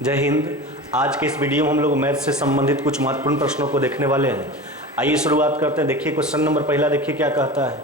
जय हिंद। आज के इस वीडियो में हम लोग मैथ से संबंधित कुछ महत्वपूर्ण प्रश्नों को देखने वाले हैं। आइए शुरुआत करते हैं। देखिए क्वेश्चन नंबर पहला, देखिए क्या कहता है।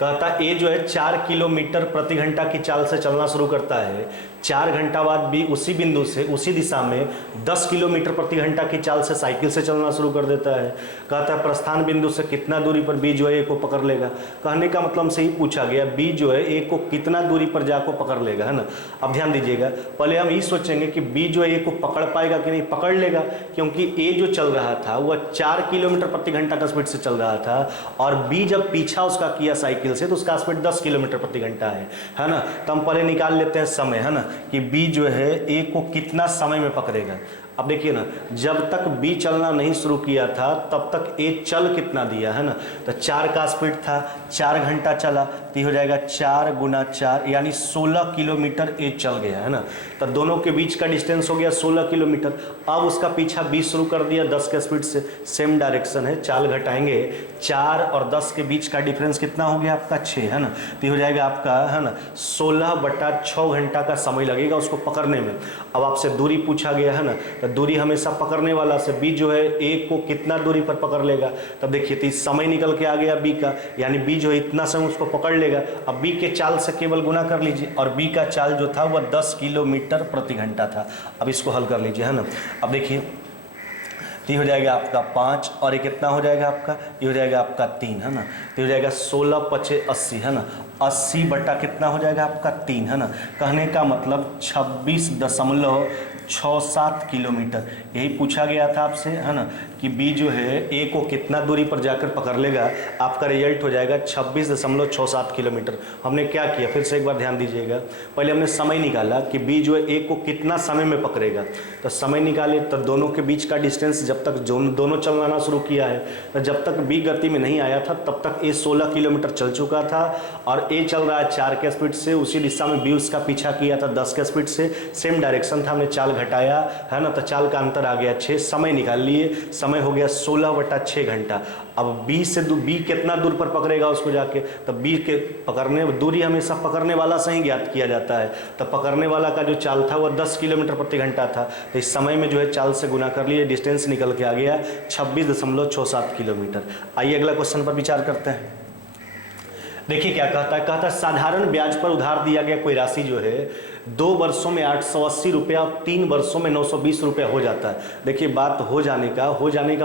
कहता ए जो है 4 किलोमीटर प्रति घंटा की चाल से चलना शुरू करता है। 4 घंटा बाद बी उसी बिंदु से उसी दिशा में 10 किलोमीटर प्रति घंटा की चाल से साइकिल से चलना शुरू कर देता है। कहता है प्रस्थान बिंदु से कितना दूरी पर बी जो है ए को पकड़ लेगा। कहने का मतलब से ही पूछा गया बी जो है ए को कितना दूरी पर जाकर पकड़ लेगा, है ना। अब ध्यान दीजिएगा, पहले हम ये सोचेंगे कि बी जो है ए को पकड़ पाएगा कि नहीं। पकड़ लेगा, क्योंकि ए जो चल रहा था वह 4 किलोमीटर प्रति घंटा का स्पीड से चल रहा था और बी जब पीछा उसका किया साइकिल से तो उसका स्पीड 10 किलोमीटर प्रति घंटा है ना। तो हम पहले निकाल लेते हैं समय, है ना, कि बी जो है ए को कितना समय में पकड़ेगा। अब देखिए ना, जब तक बी चलना नहीं शुरू किया था तब तक ए चल कितना दिया, है ना। तो 4 का स्पीड था, 4 घंटा चला तो हो जाएगा 4 गुना 4 यानी 16 किलोमीटर ए चल गया, है ना। तो दोनों के बीच का डिस्टेंस हो गया 16 किलोमीटर। अब उसका पीछा 20 शुरू कर दिया 10 के स्पीड से, सेम डायरेक्शन है। चाल घटाएंगे, 4 और 10 के बीच का डिफरेंस कितना हो गया आपका 6, है ना। तो हो जाएगा आपका, है ना, 16/6 घंटा का समय लगेगा उसको पकड़ने में। अब आपसे दूरी पूछा गया, है ना, दूरी हमेशा पकड़ने वाला से बी जो है ए को कितना दूरी पर पकड़ लेगा। तब देखिए तो समय निकल के आ गया बी का, यानी बी जो है इतना समय उसको पकड़ लेगा। अब बी के चाल से केवल गुना कर लीजिए और बी का चाल जो था वह 10 किलोमीटर प्रति घंटा था। अब इसको हल कर लीजिए, है ना। अब देखिए तो हो जाएगा आपका 5 और ये कितना हो जाएगा आपका, ये हो जाएगा आपका 3, है ना। तो हो जाएगा 16×5 = 80, है ना। 80 बटा कितना हो जाएगा आपका 3, है ना। कहने का मतलब 26.67 किलोमीटर। यही पूछा गया था आपसे, है ना, कि बी जो है ए को कितना दूरी पर जाकर पकड़ लेगा। आपका रिजल्ट हो जाएगा 26.67 किलोमीटर। हमने क्या किया, फिर से एक बार ध्यान दीजिएगा। पहले हमने समय निकाला कि बी जो है ए को कितना समय में पकड़ेगा। तो समय निकाले तो दोनों के बीच का डिस्टेंस, जब तक दोनों चलना शुरू किया है तो जब तक बी गति में नहीं आया था तब तक ए 16 किलोमीटर चल चुका था और ए चल रहा है 4 के स्पीड से। उसी दिशा में बी उसका पीछा किया था 10 के स्पीड से, सेम डायरेक्शन था। हमने चाल घटाया, है ना, तो चाल का अंतर आ गया 6। समय निकाल लिए, समय हो गया 16/6 घंटा। अब बी से बी कितना दूर पर पकड़ेगा उसको जाके, तो बी के पकड़ने दूरी हमेशा पकड़ने वाला से ही ज्ञात किया जाता है। तो पकड़ने वाला का जो चाल था वह 10 किलोमीटर प्रति घंटा था। तो इस समय में जो है चाल से गुना कर लिए, डिस्टेंस निकल के आ गया 26.67 किलोमीटर। आइए अगला क्वेश्चन पर विचार करते हैं। देखिए क्या कहता है। कहता है साधारण ब्याज पर उधार दिया गया कोई राशि जो है 2 वर्षों में 880 रुपया और 3 वर्षों में 920 रुपया हो जाता है। देखिए बात हो जाने का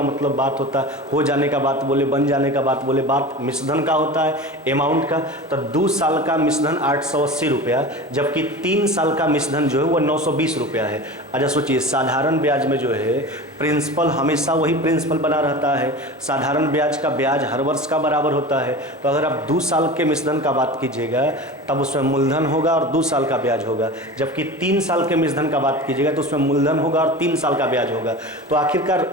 मतलब बात होता है, हो जाने का बात बोले, बन जाने का बात बोले, बात मिश्रधन का होता है, अमाउंट का। तो 2 साल का मिश्रधन 880 रुपया, जबकि 3 साल का मिश्रधन जो है वह 920 रुपया है। अच्छा सोचिए, साधारण ब्याज में जो है प्रिंसिपल हमेशा वही प्रिंसिपल बना रहता है। साधारण ब्याज का ब्याज हर वर्ष का बराबर होता है। तो अगर आप 2 साल के मिश्रधन का बात कीजिएगा तब उसमें मूलधन होगा और 2 साल का ब्याज होगा, जबकि 3 साल के मिश्रधन का बात कीजिएगा तो उसमें मूलधन होगा और 3 साल का ब्याज होगा। तो आखिरकार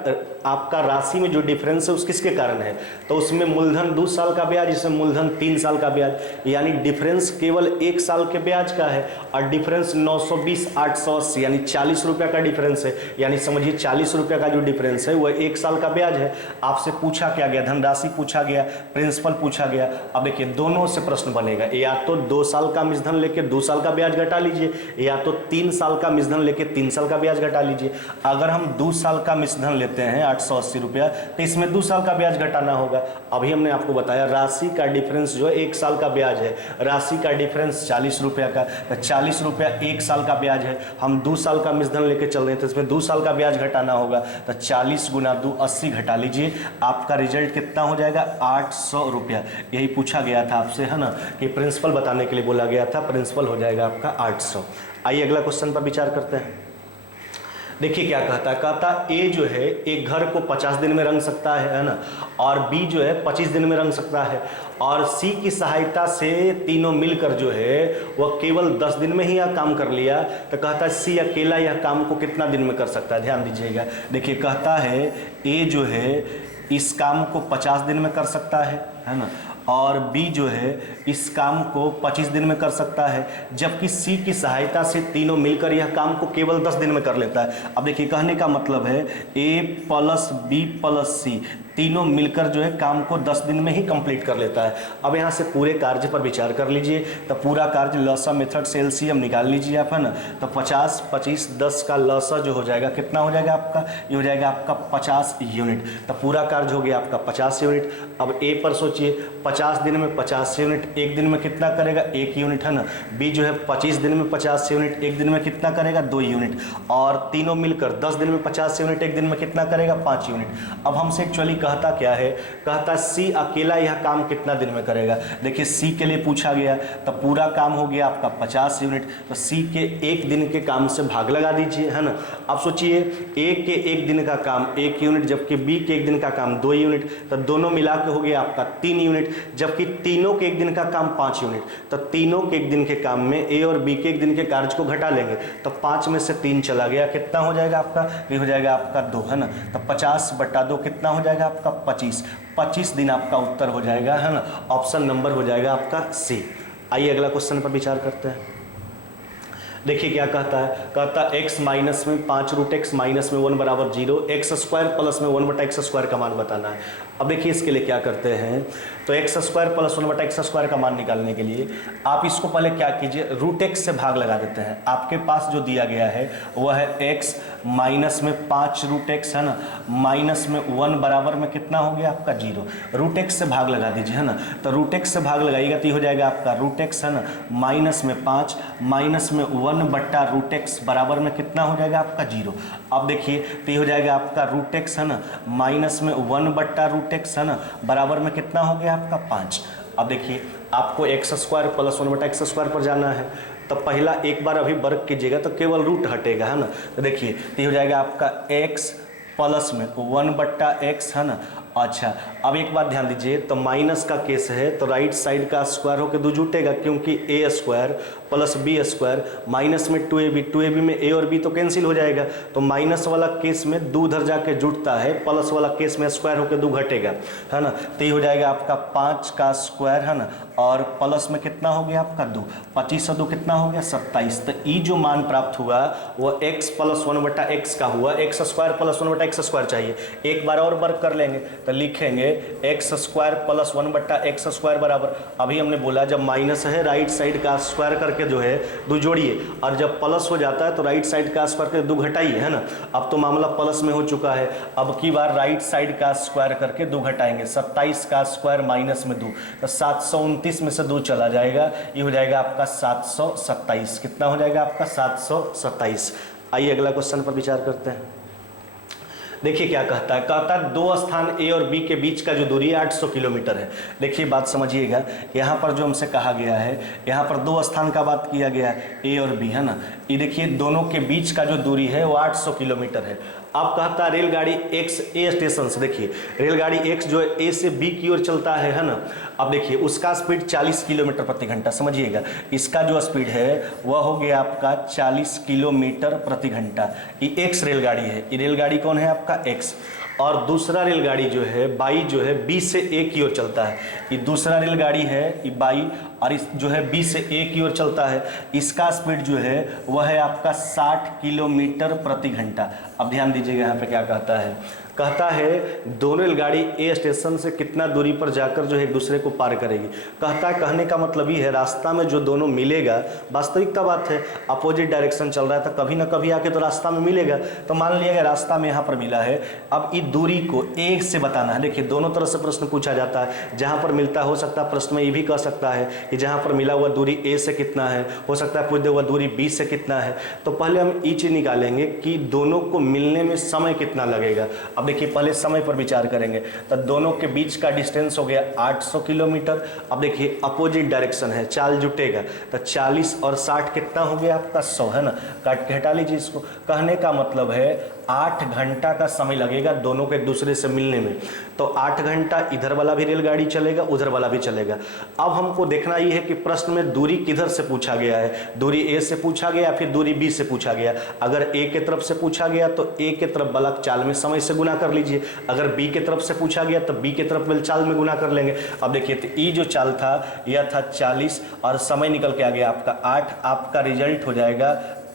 आपका राशि में जो डिफरेंस है उस किसके कारण है, तो उसमें मूलधन 2 साल का ब्याज, इसमें मूलधन 3 साल का ब्याज, यानी डिफरेंस केवल 1 साल के ब्याज का है और डिफरेंस 920 880 यानी 40 रुपया का डिफरेंस है। यानी समझिए 40 रुपया का जो डिफरेंस है वह 1 साल का ब्याज है। आपसे पूछा क्या गया, धनराशि पूछा गया, प्रिंसिपल पूछा गया। अब देखिए दोनों से प्रश्न बनेगा, या तो 2 साल का मिश्रधन लेके 2 साल का ब्याज घटा लीजिए, या तो 3 साल का मिश्रधन लेके 3 साल का ब्याज घटा लीजिए। अगर हम 2 साल का मिश्रधन लेते हैं 880 रुपया तो इसमें 2 साल का ब्याज घटाना होगा। अभी हमने आपको बताया राशि का डिफरेंस जो है 1 साल का ब्याज है, राशि का डिफरेंस 40 रुपया का, तो 40 रुपया 1 साल का ब्याज है। हम 2 साल का मिश्रधन लेके चल रहे थे, इसमें 2 साल का ब्याज घटाना होगा। तो 40 गुना 2 80 घटा लीजिए, आपका रिजल्ट कितना हो जाएगा 800 रुपया। यही पूछा गया था आपसे, है ना, कि प्रिंसिपल बताने के लिए बोला गया था। प्रिंसिपल हो जाएगा आपका 800। आइए अगला क्वेश्चन पर विचार करते हैं। देखिए क्या कहता है। कहता ए जो है एक घर को 50 दिन में रंग सकता है ना, और बी जो है 25 दिन में रंग सकता है, और सी की सहायता से तीनों मिलकर जो है वह केवल 10 दिन में ही यह काम कर लिया। तो कहता है सी अकेला यह काम को कितना दिन में कर सकता है। ध्यान दीजिएगा, देखिए कहता है ए जो है इस काम को 50 दिन में कर सकता है ना, और बी जो है इस काम को 25 दिन में कर सकता है, जबकि सी की सहायता से तीनों मिलकर यह काम को केवल 10 दिन में कर लेता है। अब देखिए कहने का मतलब है ए प्लस बी प्लस सी तीनों मिलकर जो है काम को 10 दिन में ही कंप्लीट कर लेता है। अब यहाँ से पूरे कार्य पर विचार कर लीजिए, तो पूरा कार्य लसा मेथड से एलसीएम निकाल लीजिए आप, है ना। तो 50 25 10 का लसा जो हो जाएगा कितना हो जाएगा आपका, ये हो जाएगा आपका 50 यूनिट। तो पूरा कार्य हो गया आपका 50 यूनिट। अब ए पर सोचिए 50 दिन में 50 यूनिट, एक दिन में कितना करेगा 1 यूनिट, है ना। बी जो है 25 दिन में 50 यूनिट, एक दिन में कितना करेगा 2 यूनिट, और तीनों मिलकर 10 दिन में 50 यूनिट, एक दिन में कितना करेगा 5 यूनिट। अब हमसे एक्चुअली कहता क्या है, कहता सी अकेला यह काम कितना दिन में करेगा। देखिए सी के लिए पूछा गया, तो पूरा काम हो गया आपका 50 यूनिट, तो सी के एक दिन के काम से भाग लगा दीजिए, है ना। अब सोचिए ए के एक दिन का काम 1 यूनिट, जबकि बी के एक दिन का काम 2 यूनिट, तो दोनों मिला के हो गया आपका 3 यूनिट, जबकि तीनों के एक दिन का काम 5 यूनिट। तो तीनों के एक दिन के काम में ए और बी के एक दिन के कार्य को घटा लेंगे, तो 5 में से 3 चला गया, कितना हो जाएगा आपका, ये हो जाएगा आपका 2, है ना। तो 50/2 कितना हो जाएगा आपका 25 दिन आपका उत्तर हो जाएगा, है ना। ऑप्शन नंबर हो जाएगा आपका सी। आइए अगला क्वेश्चन पर विचार करते हैं। देखिए क्या कहता है, कहता x माइनस में 5√x माइनस में 1 बराबर 0, x स्क्वायर प्लस में 1/x स्क्वायर का मान बताना है। अब देखिए इसके लिए क्या करते हैं, तो x square plus 1/x square का मान निकालने के लिए आप इसको पहले क्या कीजिए, √x से भाग लगा देते हैं। आपके पास जो दिया गया है वह है x माइनस में 5√x, है ना, माइनस में 1 बराबर में कितना हो गया आपका 0, √x से भाग लगा दीजिए, है ना। तो √x से भाग लगाइएगा तो हो जाएगा आपका √x, है ना, माइनस में 5 माइनस में 1/√x बराबर में कितना हो जाएगा आपका 0। अब देखिए तो ये हो जाएगा आपका √x, है ना, माइनस में 1/√x, है ना, बराबर में कितना हो गया आपका 5। अब देखिए आपको x square plus 1/x square पर जाना है, तो पहला एक बार अभी वर्क कीजिएगा तो केवल रूट हटेगा, है ना। तो देखिए तो ये हो जाएगा आपका x प्लस में 1/x, है ना। अच्छा अब एक बात ध्यान दीजिए, तो माइनस का केस है तो राइट साइड का स्क्वायर होकर 2 जुटेगा, क्योंकि A square plus B square minus में 2ab में ए और बी तो कैंसिल हो जाएगा, तो माइनस वाला केस में 2 उधर जाके जुटता है, प्लस वाला केस में स्क्वायर होकर 2 घटेगा, है ना। तो ये हो जाएगा आपका 5 का स्क्वायर, है ना, और प्लस में कितना हो गया आपका 2, 25 से 2 कितना हो गया 27। तो ई जो मान प्राप्त हुआ वो x प्लस 1/x का हुआ, x square plus 1/x square चाहिए। एक बार और वर्क कर लेंगे तो लिखेंगे x square plus 1/x square बराबर, अभी हमने बोला जब माइनस है राइट साइड का स्क्वायर करके जो है 2 जोड़िए, और जब प्लस हो जाता है तो राइट साइड का स्क्वायर करके 2 घटाइए, है ना। अब तो मामला प्लस में हो चुका है, अब की बार राइट साइड का स्क्वायर करके 2 घटाएंगे, 27 का स्क्वायर माइनस में 2, तो 729 में से 2 चला जाएगा, ये हो जाएगा आपका 727। कितना हो जाएगा आपका 727। आइए अगला क्वेश्चन पर विचार करते हैं। देखिए क्या कहता है, कहता है 2 स्थान ए और बी के बीच का जो दूरी है 800 किलोमीटर है। देखिए बात समझिएगा, यहाँ पर जो हमसे कहा गया है, यहाँ पर 2 स्थान का बात किया गया है ए और बी, है ना। ये देखिए दोनों के बीच का जो दूरी है वो 800 किलोमीटर है। अब कहता है रेलगाड़ी x ए स्टेशन से, देखिए रेलगाड़ी x जो है ए से बी की ओर चलता है ना। अब देखिए उसका स्पीड 40 किलोमीटर प्रति घंटा, समझिएगा इसका जो स्पीड है वह हो गया आपका 40 किलोमीटर प्रति घंटा। ये x रेलगाड़ी है, ये रेलगाड़ी कौन है आपका x, और दूसरा रेलगाड़ी जो है बाई जो है बी से ए की ओर चलता है, ये दूसरा रेलगाड़ी है ये बाई, और इस जो है बी से ए की ओर चलता है, इसका स्पीड जो है वह है आपका 60 किलोमीटर प्रति घंटा। अब ध्यान दीजिएगा यहाँ पे क्या कहता है, कहता है दोनों रेलगाड़ी ए स्टेशन से कितना दूरी पर जाकर जो है एक दूसरे को पार करेगी। कहता है कहने का मतलब ये है रास्ता में जो दोनों मिलेगा, वास्तविकता बात है अपोजिट डायरेक्शन चल रहा है तो कभी ना कभी आके तो रास्ता में मिलेगा। तो मान लिया गया रास्ता में यहाँ पर मिला है, अब इस दूरी को ए से बताना है। देखिए दोनों तरह से प्रश्न पूछा जाता है, जहाँ पर मिलता हो सकता है प्रश्न में ये भी कह सकता है कि जहाँ पर मिला हुआ दूरी ए से कितना है, हो सकता है पूछ दे हुआ दूरी बी से कितना है। तो पहले हम ये चीज़ निकालेंगे कि दोनों को मिलने में समय कितना लगेगा। अब देखिए पहले समय पर विचार करेंगे, तो दोनों के बीच का डिस्टेंस हो गया 800 किलोमीटर। अब देखिए अपोजिट डायरेक्शन है, चाल जुटेगा तो 40 और 60 कितना हो गया आपका 100, है ना। काट के हटा लीजिए इसको। कहने का मतलब है 8 घंटा का समय लगेगा दोनों को एक दूसरे से मिलने में। तो 8 घंटा इधर वाला भी रेलगाड़ी चलेगा, उधर वाला भी चलेगा। अब हमको देखना ये है कि प्रश्न में दूरी किधर से पूछा गया है, दूरी ए से पूछा गया फिर दूरी बी से पूछा गया। अगर ए के तरफ से पूछा गया तो ए के तरफ बलक चाल में समय से गुना कर लीजिए, अगर बी के तरफ से पूछा गया तो बी के तरफ बल चाल में गुना कर लेंगे। अब देखिए तो ई जो चाल था यह था 40 और समय निकल के आ गया आपका 8, आपका रिजल्ट हो जाएगा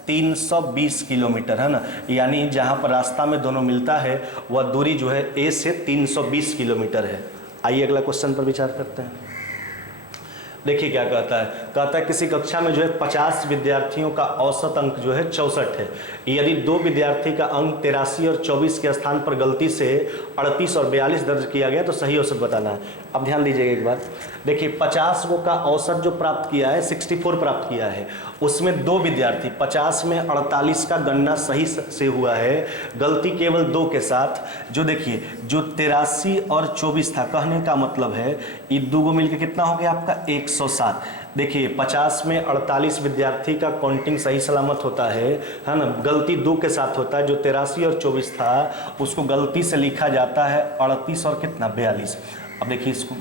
320 किलोमीटर, है ना। यानी जहाँ पर रास्ता में दोनों मिलता है वह दूरी जो है ए से 320 किलोमीटर है। आइए अगला क्वेश्चन पर विचार करते हैं। देखिए क्या कहता है किसी कक्षा में जो है 50 विद्यार्थियों का औसत अंक जो है 64 है। यदि 2 विद्यार्थी का अंक 83 और 24 के स्थान पर गलती से 38 और 42 दर्ज किया गया तो सही औसत बताना है। अब ध्यान दीजिएगा एक बात, देखिए 50 को का औसत जो प्राप्त किया है 64 प्राप्त किया है, उसमें 2 विद्यार्थी 50 में 48 का गणना सही से हुआ है, गलती केवल 2 के साथ। जो देखिए जो 83 और 24 था, कहने का मतलब है ये 2 को मिलकर कितना हो गया आपका 107। देखिए 50 में 48 विद्यार्थी का काउंटिंग सही सलामत होता है ना, गलती 2 के साथ होता है। जो 83 और 24 था उसको गलती से लिखा जाता है 38 और कितना 42। अब देखिए इसको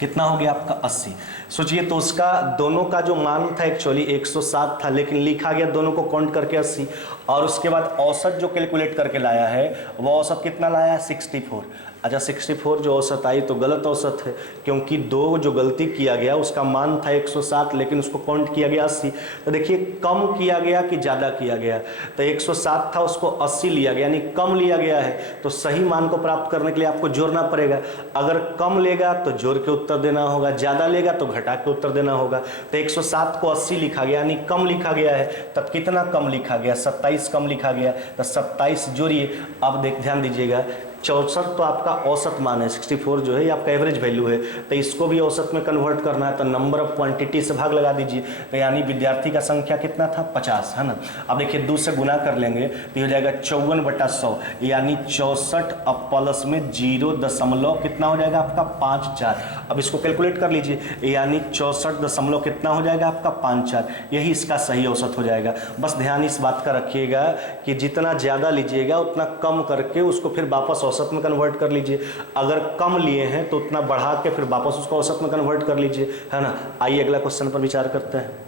कितना हो गया आपका 80। सोचिए तो उसका दोनों का जो मान था एक्चुअली 107 था, लेकिन लिखा गया दोनों को काउंट करके 80। और उसके बाद औसत जो कैलकुलेट करके लाया है वो औसत कितना लाया है 64। अच्छा 64 जो औसत आई तो गलत औसत है, क्योंकि 2 जो गलती किया गया उसका मान था 107 लेकिन उसको काउंट किया गया 80। तो देखिए कम किया गया कि ज़्यादा किया गया, तो 107 था उसको 80 लिया गया, यानी कम लिया गया है। तो सही मान को प्राप्त करने के लिए आपको जोड़ना पड़ेगा। अगर कम लेगा तो जोड़ के उत्तर देना होगा, ज़्यादा लेगा तो घटा के उत्तर देना होगा। तो 107 को 80 लिखा गया यानी कम लिखा गया है, तब कितना कम लिखा गया 27 कम लिखा गया, तो 27 जोड़िए। अब ध्यान दीजिएगा 64 तो आपका औसत मान है, 64 जो है ये आपका एवरेज वैल्यू है, तो इसको भी औसत में कन्वर्ट करना है तो नंबर ऑफ क्वांटिटी से भाग लगा दीजिए। तो यानी विद्यार्थी का संख्या कितना था 50, है ना। अब देखिए 2 से गुना कर लेंगे तो हो जाएगा 54/100, यानी 64 अब प्लस में 0 कितना हो जाएगा आपका 54। अब इसको कैलकुलेट कर लीजिए, यानी 64 कितना हो जाएगा आपका 54, यही इसका सही औसत हो जाएगा। बस ध्यान इस बात का रखिएगा कि जितना ज़्यादा लीजिएगा उतना कम करके उसको फिर वापस औसत में कन्वर्ट कर लीजिए। अगर कम लिए हैं तो उतना बढ़ा के फिर वापस उसको औसत में कन्वर्ट कर लीजिए, है ना। आइए अगला क्वेश्चन पर विचार करते हैं।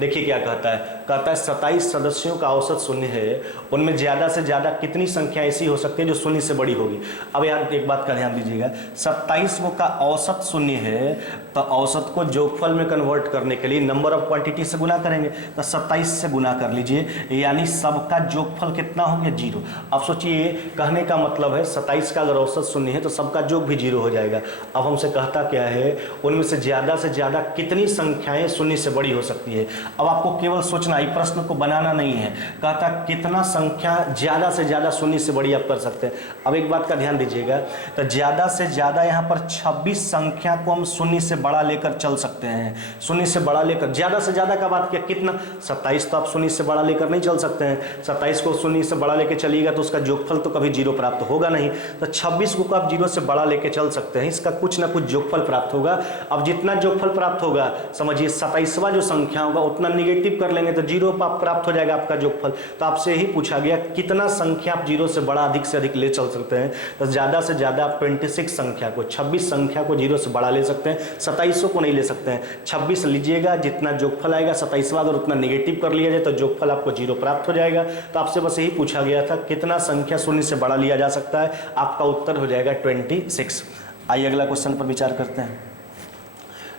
देखिए क्या कहता है 27 सदस्यों का औसत शून्य है, उनमें ज़्यादा से ज़्यादा कितनी संख्या ऐसी हो सकती है जो शून्य से बड़ी होगी। अब यार एक बात का ध्यान दीजिएगा, 27 का औसत शून्य है तो औसत को जोगफल में कन्वर्ट करने के लिए नंबर ऑफ क्वांटिटी से गुना करेंगे, तो 27 से गुना कर लीजिए, यानी सबका जोगफल कितना हो गया 0। अब सोचिए कहने का मतलब है 27 का अगर औसत शून्य है तो सबका जोग भी 0 हो जाएगा। अब हमसे कहता क्या है उनमें से ज़्यादा कितनी संख्याएँ शून्य से बड़ी हो सकती है। अब आपको केवल सोचना, ये प्रश्न को बनाना नहीं है, कहता कितना संख्या ज़्यादा से ज़्यादा शून्य से बड़ी आप कर सकते हैं। अब एक बात का ध्यान दीजिएगा, तो ज़्यादा से ज़्यादा यहाँ पर 26 संख्या को हम शून्य से बड़ा लेकर चल सकते हैं। शून्य से बड़ा लेकर ज़्यादा से ज़्यादा का बात किया, कितना 27 तो आप शून्य से बड़ा लेकर नहीं चल सकते हैं। 27 को शून्य से बड़ा लेकर चलिएगा तो उसका जोगफल तो कभी 0 प्राप्त होगा नहीं। तो 26 को आप 0 से बड़ा लेकर चल सकते हैं, इसका कुछ ना कुछ जोगफल प्राप्त होगा। अब जितना जोगफल प्राप्त होगा समझिए 27वां जो संख्या होगा उतना निगेटिव कर लेंगे तो 0 प्राप्त हो जाएगा आपका जोगफल। तो आपसे यही पूछा गया कितना संख्या आप 0 से बड़ा अधिक से अधिक ले चल सकते हैं। तो ज़्यादा से ज़्यादा आप 26 संख्या को 26 संख्या को 0 से बड़ा ले सकते हैं, 27 को नहीं ले सकते हैं। 26 लीजिएगा, जितना जोगफल आएगा 27वां अगर उतना निगेटिव कर लिया जाए तो जोगफल आपको 0 प्राप्त हो जाएगा। तो आपसे बस यही पूछा गया था कितना संख्या शून्य से बड़ा लिया जा सकता है, आपका उत्तर हो जाएगा 26। आइए अगला क्वेश्चन पर विचार करते हैं।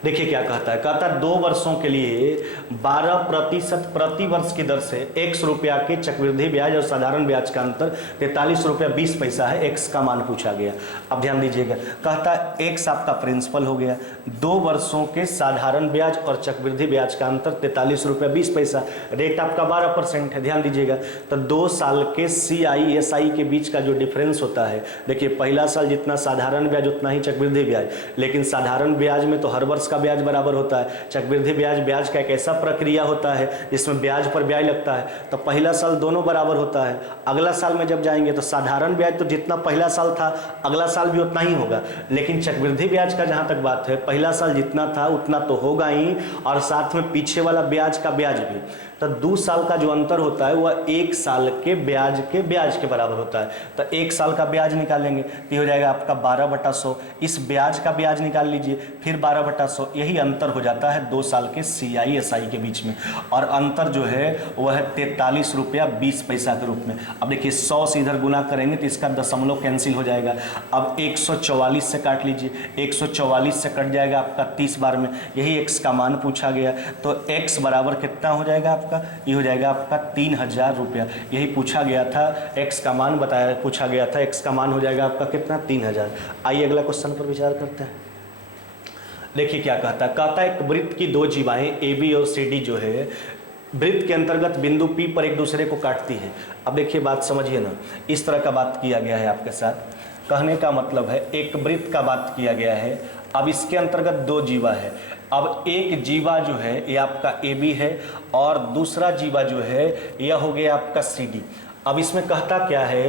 देखिए क्या कहता है 2 वर्षों के लिए 12% प्रति वर्ष की दर से ₹100 के चक्रवृद्धि ब्याज और साधारण ब्याज का अंतर ₹43.20 है। x का मान पूछा गया। अब ध्यान दीजिएगा, कहता है x आपका प्रिंसिपल हो गया, 2 वर्षों के साधारण ब्याज और चक्रवृद्धि ब्याज का अंतर ₹43.20, रेट आपका 12% है। ध्यान दीजिएगा, तो 2 साल के CI SI के बीच का जो डिफरेंस होता है, देखिए पहला साल जितना साधारण ब्याज उतना ही चक्रवृद्धि ब्याज, लेकिन साधारण ब्याज में तो हर वर्ष का ब्याज बराबर होता है। चक्रवृद्धि ब्याज का एक ऐसा प्रक्रिया होता है जिसमें ब्याज पर ब्याज लगता है, तो पहला साल दोनों बराबर होता है। अगला साल में जब जाएंगे तो साधारण ब्याज तो जितना पहला साल था अगला साल भी उतना ही होगा, लेकिन चक्रवृद्धि ब्याज का जहां तक बात है पहला साल जितना था उतना तो होगा ही, और साथ में पीछे वाला ब्याज का ब्याज भी। तो 2 साल का जो अंतर होता है वह 1 साल के ब्याज के बराबर होता है। तो 1 साल का ब्याज निकालेंगे तो हो जाएगा आपका 12/100। इस ब्याज का ब्याज निकाल लीजिए, फिर 12/100। यही अंतर हो जाता है 2 साल के CI/SI के बीच में, और अंतर जो है वह है 43 रुपया 20 पैसा के रूप में। अब देखिए 100 से इधर गुना करेंगे तो इसका दशमलव कैंसिल हो जाएगा। अब 144 से काट लीजिए, 144 से कट जाएगा आपका 30 बार में, यही x का मान पूछा गया। तो x बराबर कितना हो जाएगा आपका, ये हो जाएगा आपका 3000 रुपया। यही पूछा गया था, x का मान बताया पूछा गया था, x का मान हो जाएगा आपका कितना 3000। आइए अगला क्वेश्चन पर विचार करते हैं। देखिए क्या कहता है एक वृत्त की 2 जीवाएं AB और CD जो है वृत्त के अंतर्गत बिंदु P पर एक दूसरे को काटती है। अब देखिए बात समझिए ना, इस तरह का बात किया गया है आपके साथ। कहने का मतलब है एक वृत्त का बात किया गया है। अब इसके अंतर्गत 2 जीवा है। अब एक जीवा जो है ये आपका AB है और दूसरा जीवा जो है यह हो गया आपका CD। अब इसमें कहता क्या है,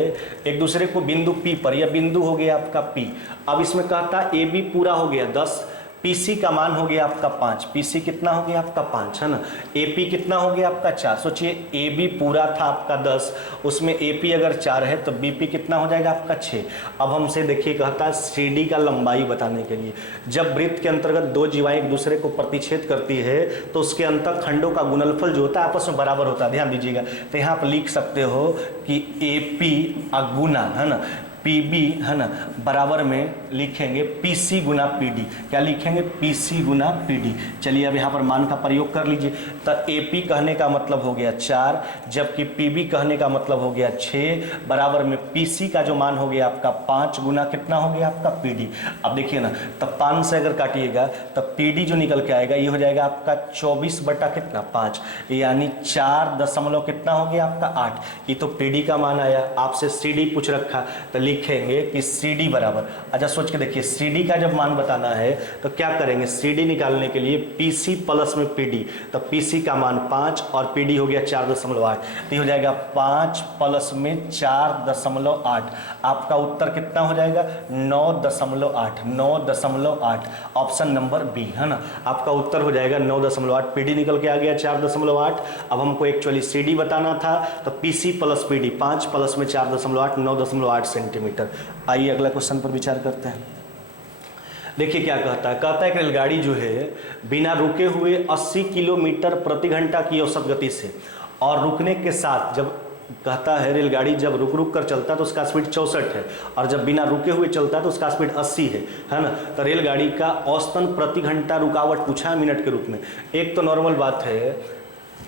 एक दूसरे को बिंदु P पर, यह बिंदु हो गया आपका P। अब इसमें कहता AB पूरा हो गया 10, PC का मान हो गया आपका 5। PC कितना हो गया आपका 5 है ना। AP कितना हो गया आपका 4। सोचिए AB पूरा था आपका 10, उसमें AP अगर 4 है तो BP कितना हो जाएगा आपका 6। अब हमसे देखिए कहता है CD का लंबाई बताने के लिए, जब वृत्त के अंतर्गत 2 जीवाएं एक दूसरे को प्रतिच्छेद करती है तो उसके अंतर खंडों का गुणनफल जो होता है आपस में बराबर होता है। ध्यान दीजिएगा, तो यहाँ आप लिख सकते हो कि AP गुना है ना PB है ना बराबर में लिखेंगे PC गुना PD। क्या लिखेंगे, PC गुना PD। चलिए अब यहाँ पर मान का प्रयोग कर लीजिए। तो AP कहने का मतलब हो गया 4, जबकि PB कहने का मतलब हो गया 6, बराबर में PC का जो मान हो गया आपका 5 गुना कितना हो गया आपका PD। अब देखिए ना, तो 5 से अगर काटिएगा तो PD जो निकल के आएगा ये हो जाएगा आपका 24 बटा कितना 5, यानी 4 दशमलव कितना हो गया आपका 8। ये तो PD का मान आया। आपसे CD पूछ रखा तो लिखेंगे कि CD बराबर, अच्छा सोच के देखिए CD का जब मान बताना है तो क्या करेंगे, CD निकालने के लिए PC प्लस में PD, तो PC का मान 5 और PD हो गया 4.8, तो हो जाएगा 5 प्लस में 4.8। आपका उत्तर कितना हो जाएगा 9.8, 9.8। ऑप्शन नंबर बी है ना, आपका उत्तर हो जाएगा 9.8। PD निकल के आ गया 4.8। अब हमको एक्चुअली CD बताना था, तो PC प्लस PD 5 प्लस में 4.8 9.8 सेंटीमीटर। आइए अगला क्वेश्चन पर विचार करते हैं। देखिए क्या कहता है कि रेलगाड़ी जो है बिना रुके हुए 80 किलोमीटर प्रति घंटा की औसत गति से, और रुकने के साथ, जब कहता है रेलगाड़ी जब रुक कर चलता है तो उसका स्पीड 64 है, और जब बिना रुके हुए चलता है तो उसका स्पीड 80 है ना। तो रेलगाड़ी का औसतन प्रति घंटा रुकावट पूछा है मिनट के रूप में। एक तो नॉर्मल बात है,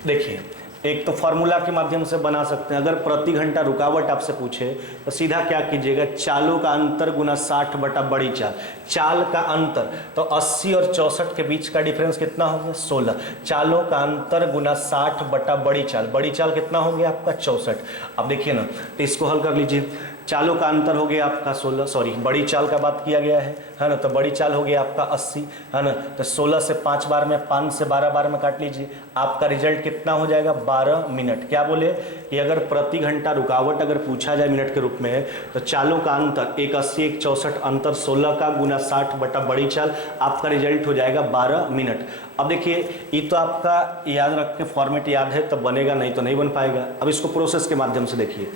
देखिए एक तो फार्मूला के माध्यम से बना सकते हैं। अगर प्रति घंटा रुकावट आपसे पूछे तो सीधा क्या कीजिएगा, चालों का अंतर गुना 60 बटा बड़ी चाल। चाल का अंतर तो 80 और 64 के बीच का डिफरेंस कितना हो गया 16। चालों का अंतर गुना 60 बटा बड़ी चाल। बड़ी चाल कितना हो गया आपका 64। अब देखिए ना, तो इसको हल कर लीजिए। चालों का अंतर हो गया आपका 16, सॉरी बड़ी चाल का बात किया गया है ना। तो बड़ी चाल हो गया आपका 80 है ना। तो 16 से 5 बार में, 5 से 12 बार में काट लीजिए, आपका रिजल्ट कितना हो जाएगा 12 मिनट। क्या बोले कि अगर प्रति घंटा रुकावट अगर पूछा जाए मिनट के रूप में, तो चालों का अंतर एक 80 एक 64 अंतर 16 का गुना 60 बटा बड़ी चाल, आपका रिजल्ट हो जाएगा 12 मिनट। अब देखिए ये तो आपका याद रख के फॉर्मेट याद है तब बनेगा, नहीं तो नहीं बन पाएगा। अब इसको प्रोसेस के माध्यम से देखिए।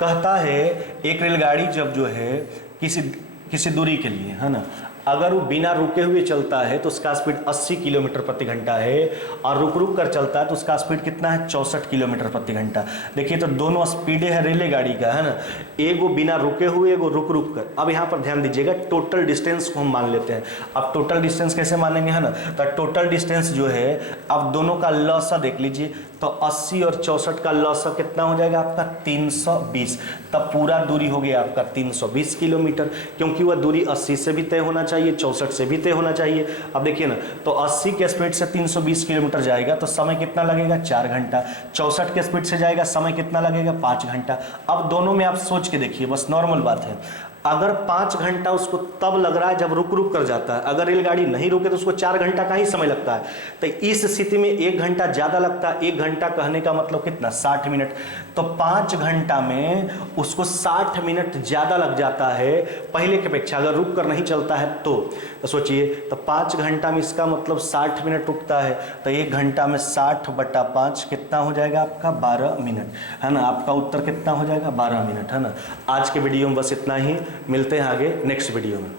कहता है एक रेलगाड़ी जब जो है किसी दूरी के लिए है ना, अगर वो बिना रुके हुए चलता है तो उसका स्पीड 80 किलोमीटर प्रति घंटा है, और रुक कर चलता है तो उसका स्पीड कितना है 64 किलोमीटर प्रति घंटा। देखिए तो दोनों स्पीडे है रेलगाड़ी का है ना, एगो बिना रुके हुए, एगो रुक कर। अब यहाँ पर ध्यान दीजिएगा, टोटल डिस्टेंस को हम मान लेते हैं। अब टोटल डिस्टेंस कैसे मानेंगे है ना, तो टोटल डिस्टेंस जो है, अब दोनों का लॉसा देख लीजिए, तो 80 और 64 का लॉसा कितना हो जाएगा आपका 320। तब पूरा दूरी हो गया आपका 320 किलोमीटर, क्योंकि वह दूरी 80 से भी तय होना चाहिए, 64 से भी तय होना चाहिए। अब देखिए ना, तो 80 के स्पीड से 320 किलोमीटर जाएगा तो समय कितना लगेगा 4 घंटा। 64 के स्पीड से जाएगा समय कितना लगेगा 5 घंटा। अब दोनों में आप सोच के देखिए, बस नॉर्मल बात है। अगर 5 घंटा उसको तब लग रहा है जब रुक रुक कर जाता है, अगर रेलगाड़ी नहीं रुके तो उसको 4 घंटा का ही समय लगता है। तो इस स्थिति में 1 घंटा ज़्यादा लगता है। 1 घंटा कहने का मतलब कितना, 60 मिनट। तो 5 घंटा में उसको 60 मिनट ज़्यादा लग जाता है पहले की अपेक्षा, अगर रुक कर नहीं चलता है तो सोचिए, तो 5 घंटा में इसका मतलब 60 मिनट रुकता है, तो 1 घंटा में 60/5 कितना हो जाएगा आपका, 12 मिनट, है ना। आपका उत्तर कितना हो जाएगा, 12 मिनट, है ना। आज के वीडियो में बस इतना ही, मिलते हैं आगे नेक्स्ट वीडियो में।